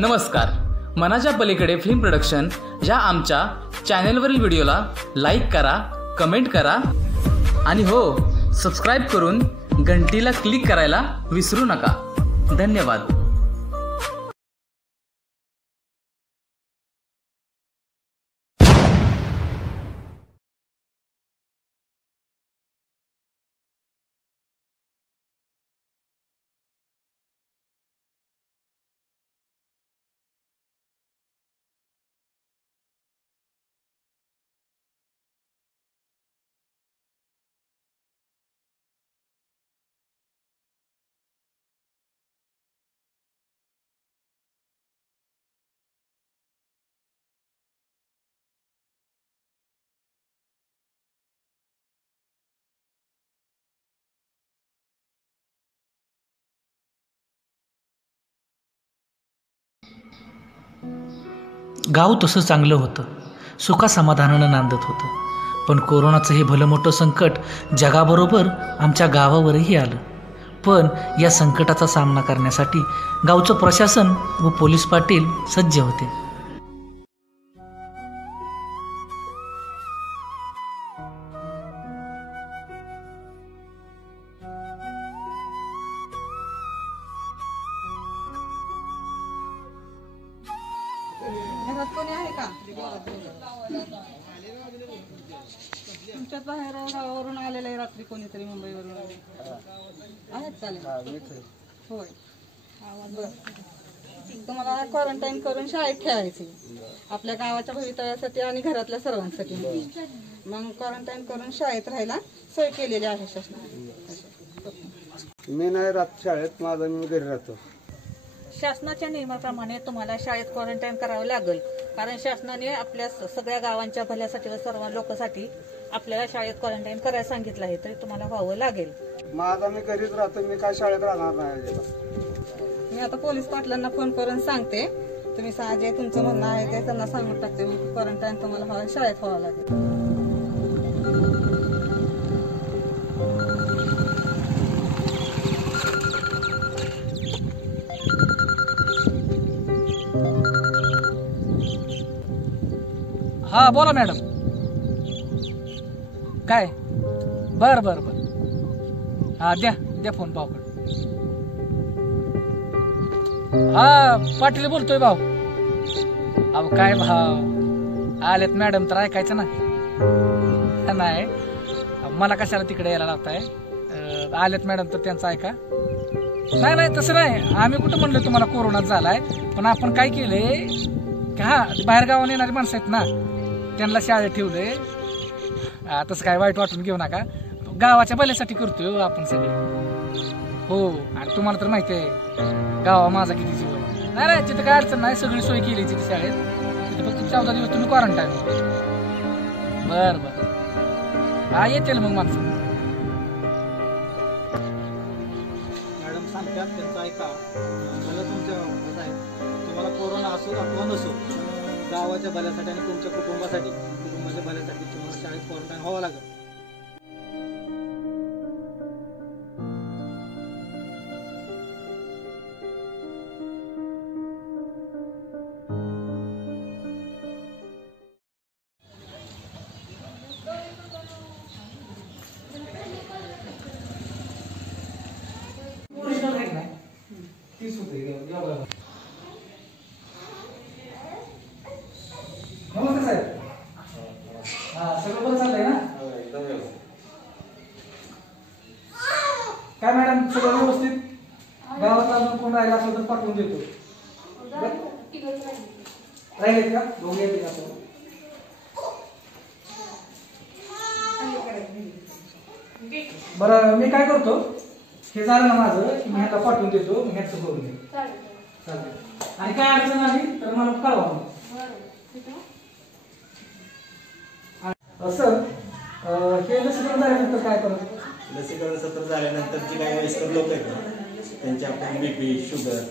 नमस्कार, मनाच्या पलीकडे फिल्म प्रोडक्शन या आमच्या चॅनेलवरील व्हिडिओला लाईक करा, कमेंट करा आणि हो, सबस्क्राईब करून घंटीला क्लिक करायला विसरू नका. धन्यवाद. गाव तसं चांगलं होतं, सुखासमाधानानं नांदत होतं. पण कोरोनाचं हे भलं मोठं संकट जगाबरोबर आमच्या गावावरही आलं. पण या संकटाचा सामना करण्यासाठी गावचं प्रशासन व पोलीस पाटील सज्ज होते. कोणी आहे का तुमच्यात बाहेर गावावरून आलेलं आहे रात्री कोणीतरी मुंबईवरून आहेत? चालेल, होय. तुम्हाला क्वारंटाईन करून शाळेत ठेवायचे आपल्या गावाच्या भवितव्यासाठी आणि घरातल्या सर्वांसाठी. मग क्वारंटाईन करून शाळेत राहायला सोय केलेली आहे शासनाने. मी नाही राहत शाळेत, माझा मी घरी राहतो. शासनाच्या नियमाप्रमाणे तुम्हाला शाळेत क्वारंटाईन करावं लागेल, कारण शासनाने आपल्या सगळ्या गावांच्या भल्यासाठी व सर्व लोकांसाठी आपल्याला शाळेत क्वारंटाईन करायला सांगितलं आहे, तरी तुम्हाला व्हावं लागेल. माझा मी घरीच राहतो, मी काय शाळेत राहणार नाही. मी आता पोलीस पाटलांना फोन करून सांगते, तुम्ही जे तुमचं म्हणणं आहे ते त्यांना सांगून टाकते. क्वारंटाईन तुम्हाला शाळेत व्हावं लागेल. हा बोला मॅडम. काय? बर बर बर, हा द्या द्या फोन भाऊकडे. हा पाटील बोलतोय भाऊ. अहो काय भाऊ आलेत मॅडम तर ऐकायचं ना. नाही मला कशाला तिकडे यायला लावताय. आलेत मॅडम तर त्यांचं ऐका. नाही नाही तसं नाही, आम्ही कुठं म्हणलं तुम्हाला कोरोना झालाय. पण आपण काय केलंय की हा बाहेर गावाला येणारी माणसं आहेत ना, त्यांना शाळेत ठेवलंय. तसं काय वाईट वाटून घेऊ नका, गावाच्या भल्यासाठी करतोय आपण सगळे. हो, आणि तुम्हाला तर माहिती आहे गावा माझा किती जीव आहे. नाही नाही तिथं काय अडचण नाही, सगळी सोय केली तिथे शाळेत. तिथे फक्त 14 दिवस तुम्ही क्वारंटाईन. बर बर, हा येतील मग माणसं. मॅडम सांगतात त्यांचं ऐका. मला तुमच्या तुम्हाला कोरोना असो अथवा नसो, गावाच्या भल्यासाठी आणि तुमच्या कुटुंबाच्या भल्यासाठी तुम्हाला शाळेत क्वारंटाईन व्हावं लागेल. नमस्ते साहेब. हा सगळं बरं चाललंय ना? काय मॅडम सगळं व्यवस्थित? गावात अजून कोण राहिला असेल तर पाठवून देतो. राहिलेत का? दोघे येते का? बरं मी काय करतो, हे झालं ना माझं, मी ह्याला पाठवून देतो, ह्याचं करून दे. चालेल. आणि काय अडचण आली तर मला कळवा. सर हे लसीकरण झाल्यानंतर काय करत? लसीकरण सत्र झाल्यानंतर जी काही वयस्कर लोक आहेत ना, त्यांचे आपण BP, शुगर,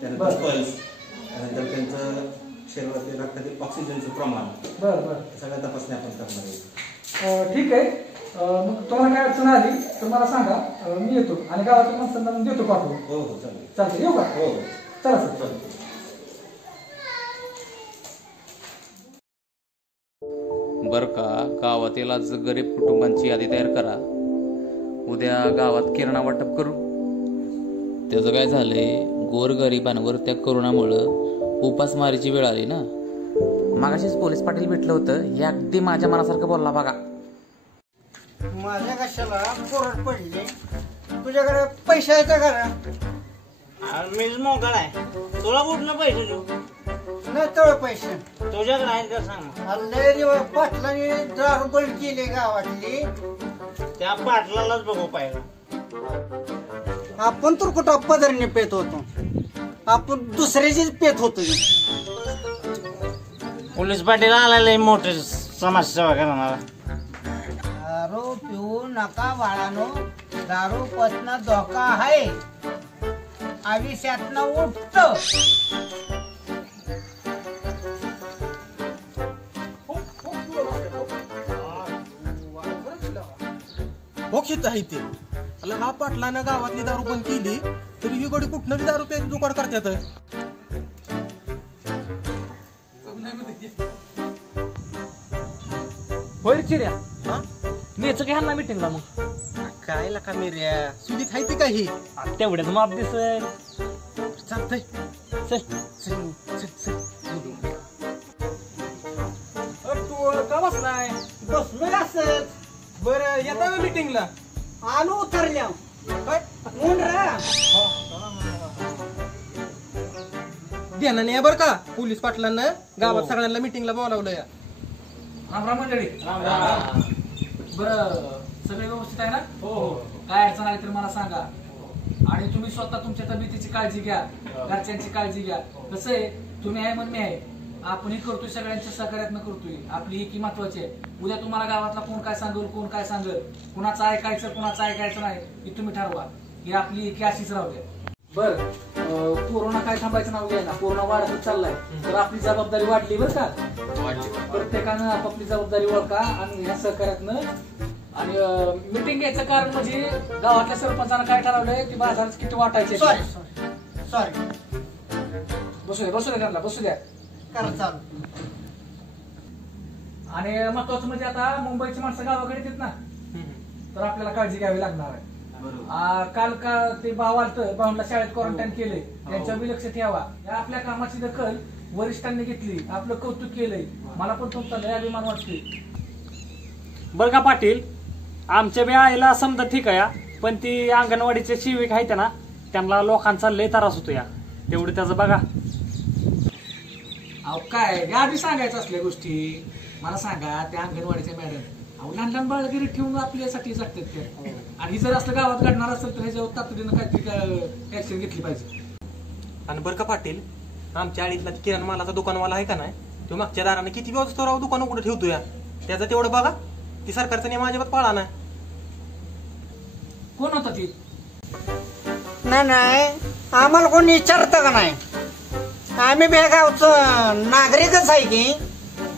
त्यानंतर पल्स, त्यानंतर त्यांचं शरीरातील रक्तातील ऑक्सिजनचं प्रमाण, बरं बरं, सगळ्या तपासणी आपण करणार आहे. ठीक आहे. मग तुम्हाला काय अडचण आली तर मला सांगा, मी येतो आणि गावातील माणसांना देतो पाठवून. हो हो चालेल. चालतं, येऊ का? हो हो चला सर. चालेल. बरं का, गावातील आज गरीब कुटुंबांची यादी तयार करा. उद्या गावात किराणा वाटप करू. त्याचं काय झालंय, गोरगरिबांवर त्या कोरोनामुळं उपासमारीची वेळ आली ना. मागाशीच पोलीस पाटील भेटलं होतं, हे अगदी माझ्या मनासारखं बोलला बघा. माझ्या कशाला कोरड पडले, तुझ्याकडे पैसे आहेत का? मीच मोकळा आहे, तुला कुठलं पैसे देऊ? नाही तेवढे पैसे तुझ्याकडे आहेत का सांग. हल्ले पाटलाने दारू बंद केली गावातली. त्या पाटलालाच बघू पाहिजे. आपण तर कुठं पदरने पेत होतो, आपण दुसऱ्याचीच पेत होतो. पोलीस पाटील आलेले मोठे समाजसेवा करणारा. दारू पिऊ नका बाळानो, दारू पचना धोका आहे, आयुष्यातनं उठत. बक्षीस आहे ते. हा पाटलानं गावातली दारू बंद केली तरी ही गडी कुठनं बी दारू प्यायची जुगाड करतात. होय चिऱ्या, नेच घ्या ना मिटिंगला. मग काय लका मेऱ्या सुधीत आहे ती काही तेवढ्याच माप दिसतंय. चालतंय. तू का बसलाय? बसलोय असंच. बरं येता मिटिंगला? आलो उतरल्या मुंडरा. ध्यानाने या बरं का, पोलीस पाटलांना गावात सगळ्यांना मिटिंगला बोलावलं या. राम मंडळी. बरं सगळे व्यवस्थित आहे ना? हो. काय अडचण आली तर मला सांगा. आणि तुम्ही स्वतः तुमच्या तब्येतीची काळजी घ्या, घरच्यांची काळजी घ्या. कसं आहे, तुम्ही आहे म्हणून मी आहे. आपणही करतोय, सगळ्यांच्या सहकार्यातनं करतोय. आपली एकी महत्वाची आहे. उद्या तुम्हाला गावातला कोण काय सांगेल, कोण काय सांगेल, कुणाचं ऐकायचं कुणाचं ऐकायचं नाही हे तुम्ही ठरवा. ही आपली एकी अशीच राहू द्या. बर, कोरोना काय थांबायचं नाव घ्यायला. कोरोना वाढतच चाललाय, तर आपली जबाबदारी वाढली बरं का. प्रत्येकानं आपापली जबाबदारी ओळखा आणि ह्या सहकार्यातनं. आणि मिटिंग घ्यायचं कारण म्हणजे गावातल्या सरपंचानं काय ठरवलंय की बाजारात किती वाटायचे. सॉरी बसू द्या त्यांना, बसू द्या. करा चालू. आणि महत्वाचं म्हणजे आता मुंबईची माणसं गावाकडे येतात ना, तर आपल्याला काळजी घ्यावी लागणार आहे. काल का ते भाऊ आलतं, भाऊला शाळेत क्वारंटाईन केले, त्यांच्यावर लक्ष ठेवा. या आपल्या कामाची दखल वरिष्ठांनी घेतली, आपलं कौतुक केलंय. मला पण तुमचा लय अभिमान वाटतोय. बरं का पाटील, आमच्या बी आईला समजा ठीक आहे, पण ती अंगणवाडीचे शिविक आहेत ना, त्यांना लोकांचा लय त्रास होतो या. तेवढी त्याचं बघा. अहो काय या आधी सांगायचं असल्या गोष्टी मला सांगा. त्या अंगणवाडीच्या मॅडम अहो लहान लहान बाळगिरी ठेवून आपल्यासाठी जगतात त्या. आणि जर असलं गावात घडणार असेल तर ह्याच्यावर तातडीनं काहीतरी ऍक्शन घेतली पाहिजे. आणि बरं का पाटील, आमच्या आळीतला किराणा मालाचा दुकानवाला आहे का नाही, तो मागच्या दाराने किती व्यवस्थित राहू दुकान कुठे ठेवतो या. त्याचं तेवढं बघा. ती सरकारचा नियम अजिबात पाळा नाही. कोण होता ती? नाही आम्हाला कोणी विचारतं का नाही. आम्ही बेळगावचं नागरिकच आहे की.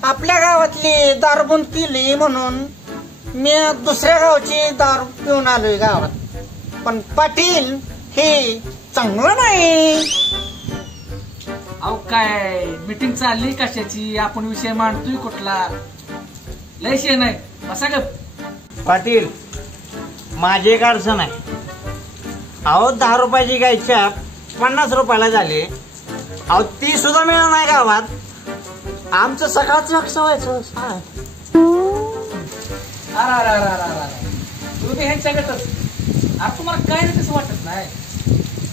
आपल्या गावातली दारूबंद केली म्हणून मी दुसऱ्या गावची दारू पिऊन आलोय गावात. पण पाटील हे चांगलं नाही. अहो काय मीटिंग चालली कशाची, आपण विषय मांडतोय कुठला, लय शे नाही. बसा गप. पाटील माझी एक अडचण आहे. अहो 10 रुपयाची गायच्या 50 रुपयाला झाली. अहो ती सुद्धा मिळणार नाही गावात. आमचं सकाळचं लक्ष व्हायचं. तुम्ही ह्यांच्याकडच. आता तुम्हाला काय नाही तसं वाटत नाही.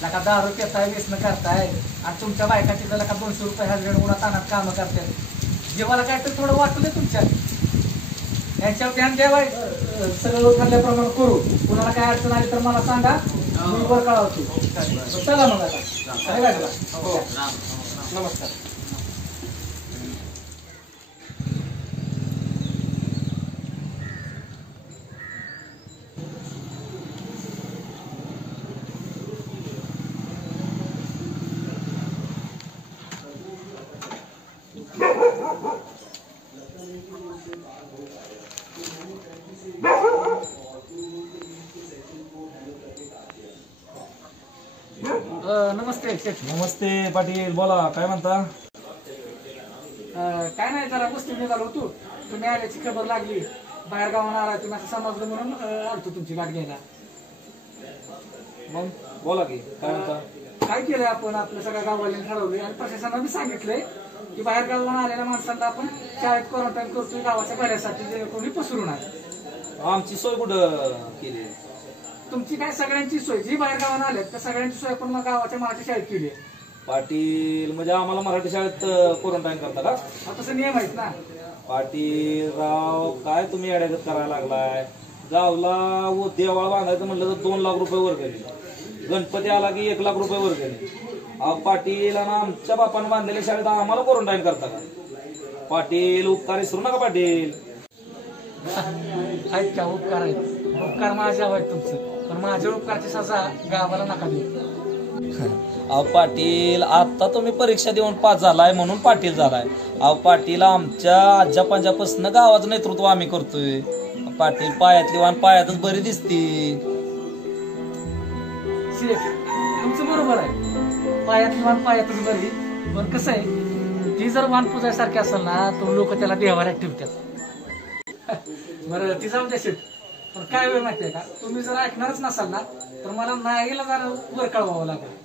लका 10 रुपये पेताय, व्यसन करताय आणि तुमच्या बायका तिथं लका 200 रुपये हजगड उन्हा तानात कामं करतात. जेव्हाला काय तर थोडं वाटू दे तुमच्या. यांच्यावर ध्यान द्यावा. सगळं ठरल्याप्रमाणे करू. कुणाला काय अडचण आली तर मला सांगा, मी वर कळवतो. चला मग आता. हो नमस्कार. नमस्ते शेठ. नमस्ते पाटील, बोला काय म्हणता. काय नाही, जरा गोष्टी निघालो तू. तुम्ही आल्याची खबर लागली, बाहेर गावानं आला तुम्ही असं समजलं म्हणून आलतो तुमची गाठ घ्यायला. मग बोला की काय म्हणता. काय केलंय आपण, आपल्या सगळ्या गाववाल्यांनी ठरवलंय आणि प्रशासनाने बी सांगितलंय की बाहेर गावानं आलेल्या माणसांना आपण शाळेत क्वारंटाईन करतोय गावाच्या भल्यासाठी, जेणेकरून पसरू नये. आमची सोय कुठं केली? तुमची काय सगळ्यांची सोय, जी बाहेर गावानं आल्यात त्या सगळ्यांची सोय आपण मग गावाच्या मराठी शाळेत केली आहे. पाटील म्हणजे आम्हाला मराठी शाळेत क्वारंटाईन करता का? तसं नियम आहेत ना. पाटील राव काय तुम्ही अडगत करायला लागलाय. गावला देवाळा बांधायचं म्हटलं तर 2 लाख रुपये वर गेले, गणपती आला की 1 लाख रुपये वर गेले. पाटील आणि आमच्या बापाने बांधलेल्या शाळेत आम्हाला क्वारंटाईन करता का? पाटील उपकार विसरू नका पाटील. आहेत का उपकार आहेत, उपकार माझे आहेत तुमचं, पण माझ्या उपकारची सजा गावाला नका देऊ. पाटील आता तुम्ही परीक्षा देऊन पास झालाय म्हणून पाटील झालाय. पाटील आमच्या आज्या पंजापासून गावाचं नेतृत्व आम्ही करतोय. पाटील पायातली वाहन पायातच बरी दिसती. तुमचं बरोबर आहे, पायातली वाण पायातच बरी, पण कसं आहे ती जर वाण पुजायसारखी असेल ना तर लोक त्याला देवाऱ्यात ठेवतात. बरं ती जाऊन द्या. पण काय वेळ माहितीये का, तुम्ही जर ऐकणारच नसाल ना तर मला नाहीला जाणं वर कळवावं लागेल.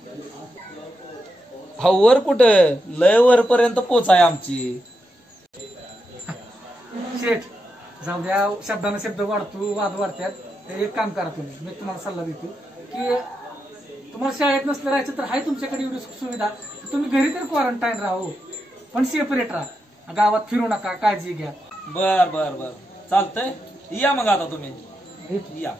हा वर कुठं, लय वर पर्यंत पोचाय आमची. शेठ जाऊ द्या, शब्दानं शब्द वाढतो, वाद वाढतात. एक काम करा तुम्ही, मी तुम्हाला सल्ला देतो की तुम्हाला शाळेत नसलं राहायचं तर आहे तुमच्याकडे एवढी सुविधा, तुम्ही घरी तर क्वारंटाईन राहू, पण सेपरेट राहा, गावात फिरू नका, काळजी घ्या. बर बर बर चालतंय, या मग आता तुम्ही या.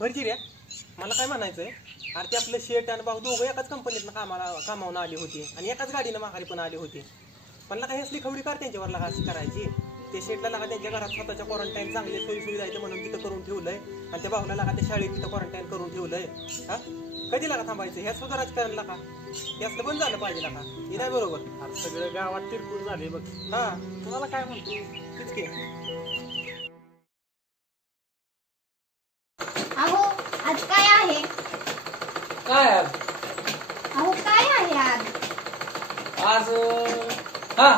बरं रे, मला काय म्हणायचंय, अरे ते आपलं शेट आणि भाऊ दोघं एकाच कंपनीतनं कामावून आले होते आणि एकाच गाडीनं माघारी पण आले होते. पण काही असली खवडी कार त्यांच्यावर लागा अशी करायची. ते शेटला लागा त्यांच्या घरात स्वतःच्या क्वारंटाईन चांगली सोयी सुविधा आहे म्हणून तिथं करून ठेवलंय आणि त्या भाऊला लागा त्या शाळेत तिथं क्वारंटाईन करून ठेवलंय. हा कधी लागा थांबायचं, ह्या सुद्धा राजकारण लागा हे असलं बंद झालं पाहिजे लागा. हे नाही बरोबर. सगळं गावात तिरकूर झाले बघ. हा तुम्हाला काय म्हणतो तीच की. अहो आज काय आहे? काय आज? अहो काय आहे आज? आज हा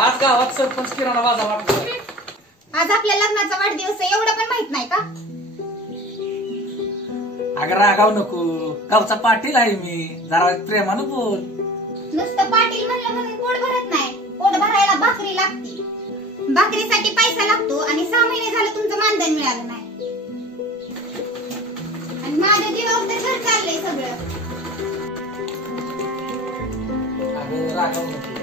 आज गावात सरपंच किराणा बाजार वाटतो. आज आपल्या लग्नाचा वाढदिवस आहे, एवढं पण माहित नाही का? अगं रागाव नको, गावचा पाटील आहे मी, जरा प्रेमानं बोल. नुसतं पाटील म्हणलं म्हणून पोट भरत नाही, पोट भरायला भाकरी लागते. भाकरीसाठी पैसा लागतो आणि 6 महिने झालं तुमचं मानधन मिळालं नाही आणि माझ्या जीवावर तर घर चाललंय सगळं. अगं रागाव नको,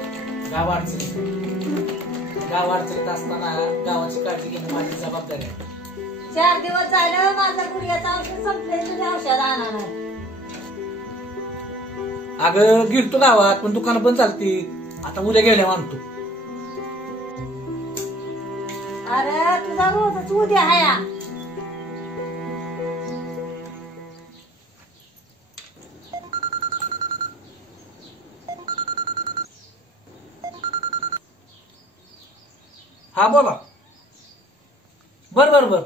गाव अडचणीत असताना गावाची काळजी घेणं माझी जबाबदारी आहे. 4 दिवस झालं माझा गुडघ्याचं औषध संपलंय, तुझे औषध आणणार. अगं गिरतो गावात पण दुकानं पण चालती, आता उद्या गेल्या आणतो. अरे तुझा रोजच उद्या हाया. हा बोला. बर बर बर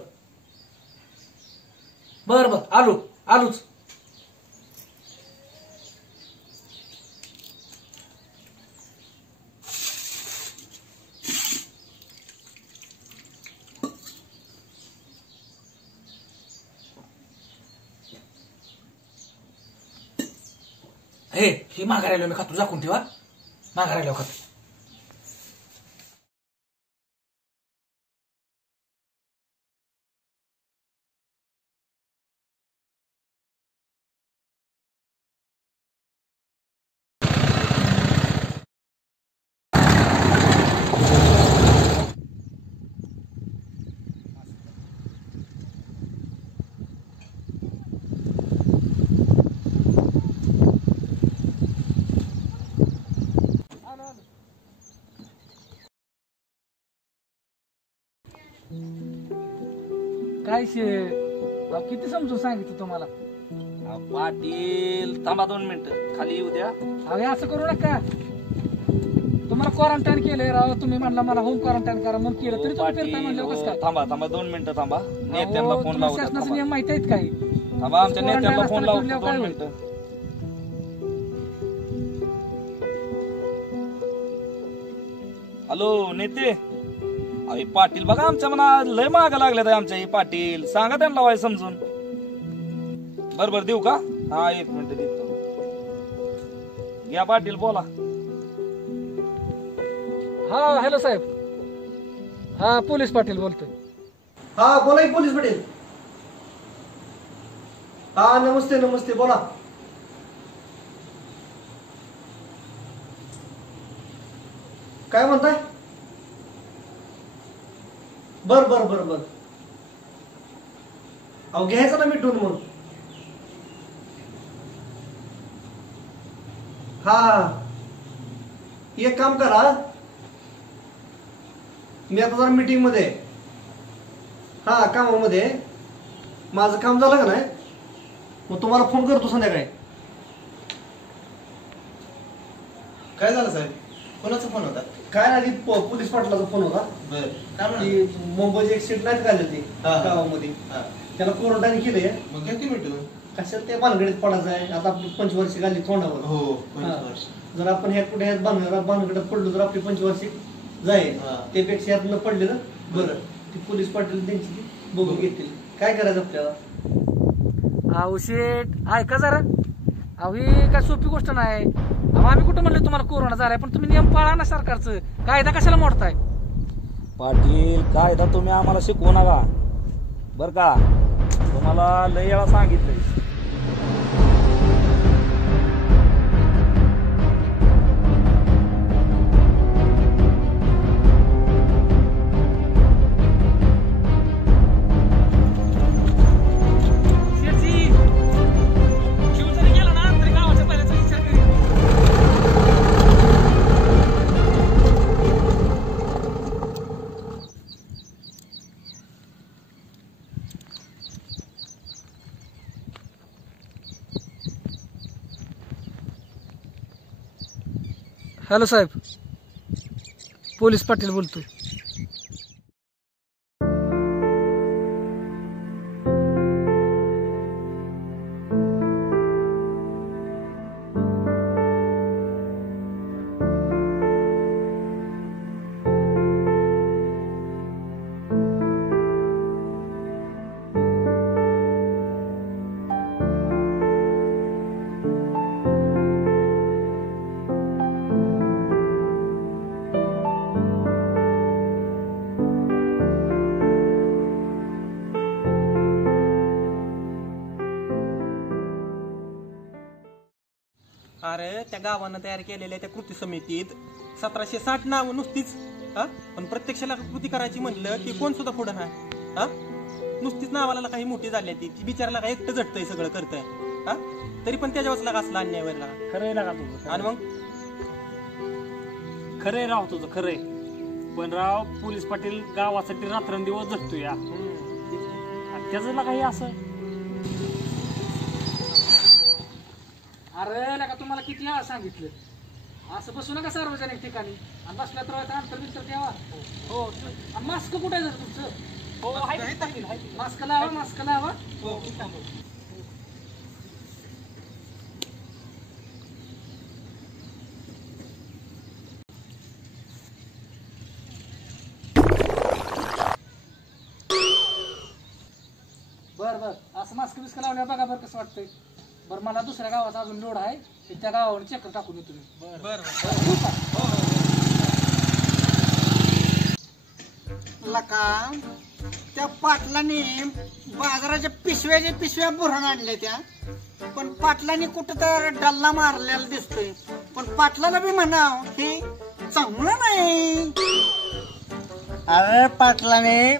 बर बर आलोच. ही माघारायला मी खातो, झाकून ठेवा, माघारायला खातो. काय किती समजून सांगितलं तुम्हाला? पाटील थांबा 2 मिनिटं, खाली येऊ द्या. अरे असं करू नका, तुम्हाला क्वारंटाईन केलंय राव, तुम्ही म्हणला मला होम क्वारंटाईन करा म्हणून केलं तरी तुम्ही करताय म्हणलं कसं काय? थांबा 2 मिनिटं थांबा, नेत्यांना फोन लावू. शासनाचे नियम माहिती आहेत काय? आमच्या नेत्यांना फोन लावतो 2 मिनिटं. हॅलो नेते, अरे पाटील बघा आमच्या मना लय मागा लागल्यात आमच्या हे पाटील, सांगा त्यांना वाय समजून. बरोबर देऊ का? हा 1 मिनिट देतो. घ्या पाटील बोला. हा हॅलो साहेब, हा पोलीस पाटील बोलतोय. हा बोला की पोलीस पाटील. हा नमस्ते नमस्ते बोला. काय म्हणताय? बर बर बर बर. अहो घ्यायचं ना मिठून मग. हा एक काम करा, मी आता जरा मीटिंग मध्ये. हा कामामध्ये माझं काम झालं का नाही, मग तुम्हाला फोन करतो संध्याकाळी. काय झालं साहेब? कोणाचा फोन होता? काय नाही, पोलीस पाटलाचा फोन होता. ती मुंबईची एक सीट नाही काढली ती गावामध्ये, त्याला क्वारंटाईन केलंय. मग किती मिनिट कशाला ते भानगडीत पडायचं आहे. आता आपली 25 घाली तोंडावर. हो 25. जर आपण ह्या कुठे भानगडीत पडलो तर आपली 25 जाईल. त्यापेक्षा यात न पडले ना बरं. ती पोलीस पाटील त्यांची ती बघून घेतील काय करायचं आपल्याला. अहो शेठ ऐका जरा, अहो ही काय सोपी गोष्ट नाही. अहो आम्ही कुठं म्हणलं तुम्हाला कोरोना झालाय, पण तुम्ही नियम पाळा ना सरकारचं. कायदा कशाला मोडताय? पाटील कायदा तुम्ही आम्हाला शिकवू नका बर का, तुम्हाला लय वेळा सांगितलंय. हॅलो साहेब, पोलीस पाटील बोलतोय. अरे त्या गावानं तयार केलेल्या त्या कृती समितीत 1760 नावं नुसतीच. हा पण प्रत्यक्षाला कृती करायची म्हणलं की कोण सुद्धा पुढं नाही. हा नुसतीच नावाला काही मोठी झाली ती बिचाराला काय एकटं झटतंय सगळं करतंय. हा तरी पण त्याच्यावर लागा असला अन्याय व्हायला. खरंय लागा तुझं. आणि मग खरंय राव तुझं खरंय, पण राव पोलीस पाटील गावासाठी रात्रंदिवस झटतो या. त्याचं लागा हे असं. अरे लका तुम्हाला किती वेळा सांगितलं असं बसू नका सार्वजनिक ठिकाणी. आणि बसल्या तर अंतर बिंतर ठेवा. हो आणि मास्क कुठे आहे तुमचं? हो मास्क लावा, मास्क लावा. बर बर असं मास्क बिस्क लावल्या बघा बरं कसं वाटतंय. बरं मला दुसऱ्या गावाचा अजून लोड आहे, त्या गावावर चक्कर टाकून येतो तुम्ही. बरं लका त्या पाटलाने बाजाराच्या पिशव्या भरून आणल्या त्या, पण पाटलाने कुठं तर डल्ला मारलेला दिसतोय. पण पाटलाला बी म्हणाव हे चांगलं नाही. अरे पाटलाने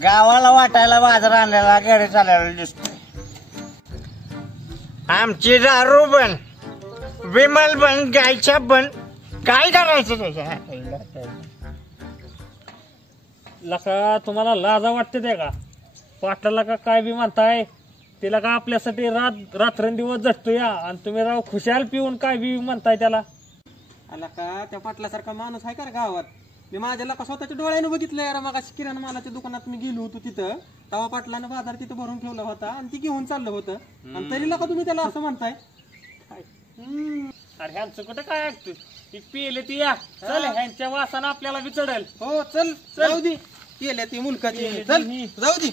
गावाला वाटायला बाजार आणलेला गाडी चालवलेला दिसतोय. आमची दारू बन, विमल बन, गायच्या बन, काय करायचं त्याच्या? लका तुम्हाला लाजा वाटते त्या का? पाटलाला का काय बी म्हणताय, तिला का आपल्यासाठी रात्रंदिवस झटतो या, आणि तुम्ही राव खुशाल पिऊन काय बी म्हणताय त्याला. आला का त्या पाटलासारखा माणूस आहे का रे गावात? मी माझ्याला का स्वतःच्या डोळ्याने बघितलं यार. मग किराणा मालाच्या दुकानात मी गेलो होतो तिथं, तेव्हा पाटलानं बाजार तिथं भरून ठेवला होता आणि ती घेऊन चाललं होतं, आणि तरी का तुम्ही त्याला असं म्हणताय? अरे ह्यांचं कुठं काय ऐकतो, ती पेले ती या चल, ह्यांच्या वासानं आपल्याला विचडेल. हो चल जाऊ दे, केल्या ती मुलकाची, चल जाऊ दे.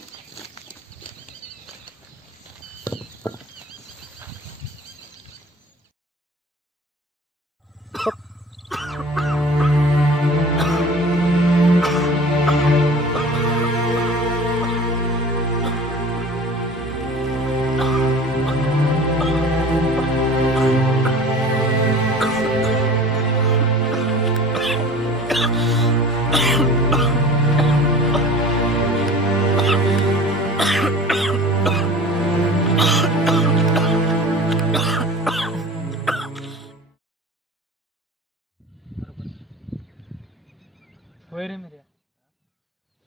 होय रे मेऱ्या,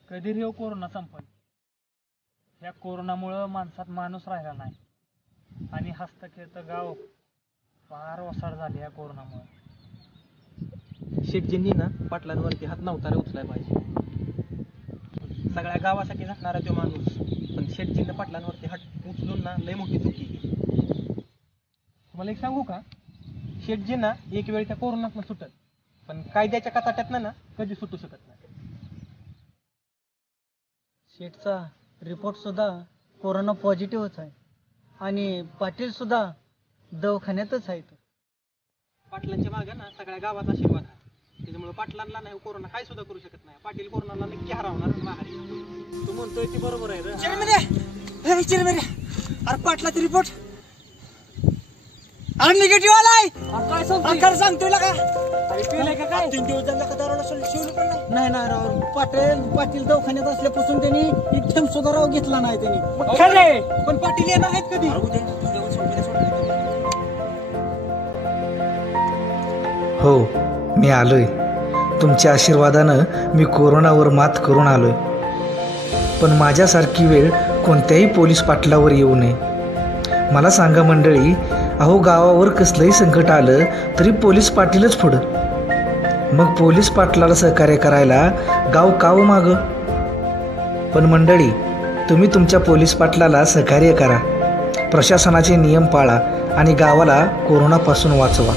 कधी रे कोरोना संपल. या कोरोनामुळं माणसात माणूस राहिला नाही आणि हस्तखेळतं गाव फार वसाड झाले या कोरोनामुळे. शेटजींनी ना पाटलांवरती हात नव्हता रे उचलाय पाहिजे. सगळ्या गावासाठी झटणारा तो माणूस, पण शेटजींना पाटलांवरती हात उचलून ना लय मोठी चुकी. तुम्हाला एक सांगू का, शेटजींना एक वेळ त्या कोरोनात सुटत, पण कायद्याच्या कचाट्यात ना कधी सुटू शकत नाही. शेठचा रिपोर्ट सुद्धा कोरोना पॉझिटिव्हच आहे आणि पाटील सुद्धा दवाखान्यातच आहेत. पाटलांच्या मागे ना सगळ्या गावाचा आशीर्वाद आहे, त्याच्यामुळे पाटलांना नाही कोरोना काय सुद्धा करू शकत नाही. पाटील कोरोनाला नक्की हरवणार माघारी. तू म्हणतोय ती बरोबर आहे रे. अरे पाटलाचा रिपोर्ट अरे निगेटिव्ह आलाय. काय सांगतोय? खरं सांगतोय का? अरे पेले का काय? 3 दिवस झाला का दारूला शिवलं पण नाही. नाही राव, पाटील दवाखान्यात असल्यापासून त्यांनी एक थेंब सुद्धा राव घेतला नाही त्यांनी. पण पाटील येणार आहेत कधी? हो, मी आलोय. तुमच्या आशीर्वादानं मी कोरोनावर मात करून आलोय. पण माझ्यासारखी वेळ कोणत्याही पोलीस पाटलावर येऊ नये. मला सांगा मंडळी, अहो गावावर कसलंही संकट आलं तरी पोलीस पाटीलच पुढं. मग पोलीस पाटलाला सहकार्य करायला गाव काव मागं. पण मंडळी, तुम्ही तुमच्या पोलीस पाटलाला सहकार्य करा, प्रशासनाचे नियम पाळा आणि गावाला कोरोनापासून वाचवा.